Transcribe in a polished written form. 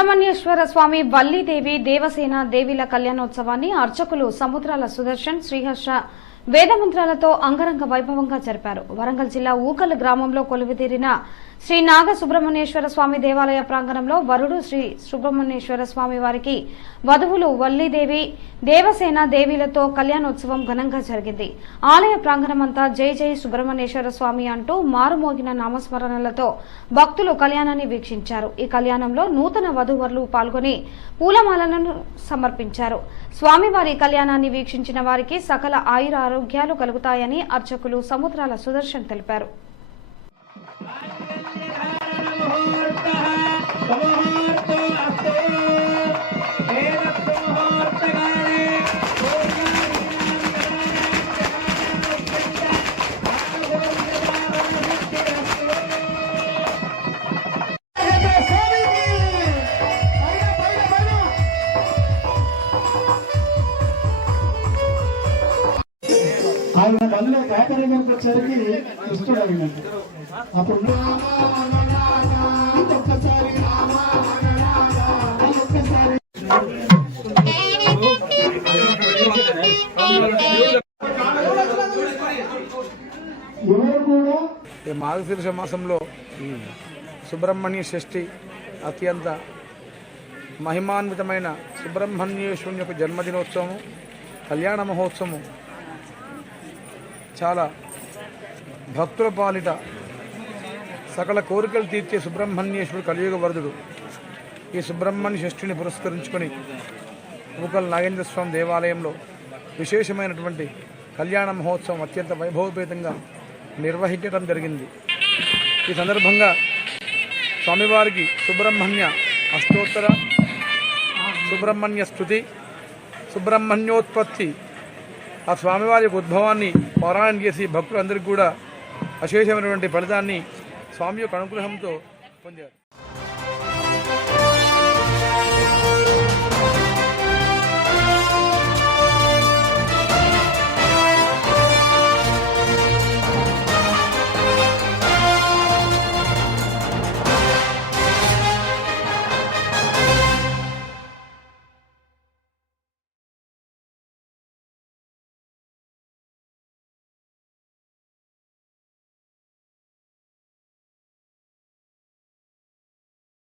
సుబ్రహ్మణ్యేశ్వర స్వామి వల్లీదేవి దేవసేన దేవీల కళ్యాణోత్సవాన్ని అర్చకులు సముద్రాల సుదర్శన్ శ్రీహర్ష వేదమంత్రాలతో అంగరంగ వైభవంగా జరిపారు. వరంగల్ జిల్లా ఊకల్ గ్రామంలో కొలువుతీరిన శ్రీ నాగ సుబ్రహ్మణ్యేశ్వర స్వామి దేవాలయ ప్రాంగణంలో వరుడు శ్రీ సుబ్రహ్మణ్యేశ్వర స్వామి వారికి వధువులు వల్లీదేవి దేవసేన దేవీలతో కళ్యాణోత్సవం ఘనంగా జరిగింది. ఆలయ ప్రాంగణమంతా జై జై సుబ్రహ్మణ్యేశ్వర స్వామి అంటూ మారుమోగిన నామస్మరణలతో భక్తులు కళ్యాణాన్ని వీక్షించారు. ఈ కళ్యాణంలో నూతన వధూవరులు పాల్గొని పూలమాలలను సమర్పించారు. స్వామివారి కళ్యాణాన్ని వీక్షించిన వారికి సకల ఆయుర ఆరోగ్యాలు కలుగుతాయని అర్చకులు సముద్రాల సుదర్శన్ తెలిపారు. ఆయన మళ్ళీ వ్యాపారంలోకి వచ్చేసరికి కృష్ణుడు అయిందండి. అప్పుడు మార్గశీర్ష మాసంలో సుబ్రహ్మణ్య షష్ఠి అత్యంత మహిమాన్వితమైన సుబ్రహ్మణ్యేశ్వరుని యొక్క జన్మదినోత్సవము, కళ్యాణ మహోత్సవము చాలా భక్తుల పాలిట సకల కోరికలు తీర్చే సుబ్రహ్మణ్యేశ్వరుడు కలియుగ వరదుడు. ఈ సుబ్రహ్మణ్య షష్ఠిని పురస్కరించుకొని ఊకల్ నాగేంద్ర స్వామి దేవాలయంలో విశేషమైనటువంటి కళ్యాణ మహోత్సవం అత్యంత వైభవపేతంగా నిర్వహించడం జరిగింది. ఈ సందర్భంగా స్వామివారికి సుబ్రహ్మణ్య అష్టోత్తర, సుబ్రహ్మణ్య స్తుతి, సుబ్రహ్మణ్యోత్పత్తి ఆ స్వామివారి యొక్క ఉద్భవాన్ని పారాయణ చేసి భక్తులందరికీ కూడా అశేషమైనటువంటి ఫలితాన్ని స్వామి యొక్క అనుగ్రహంతో పొందారు.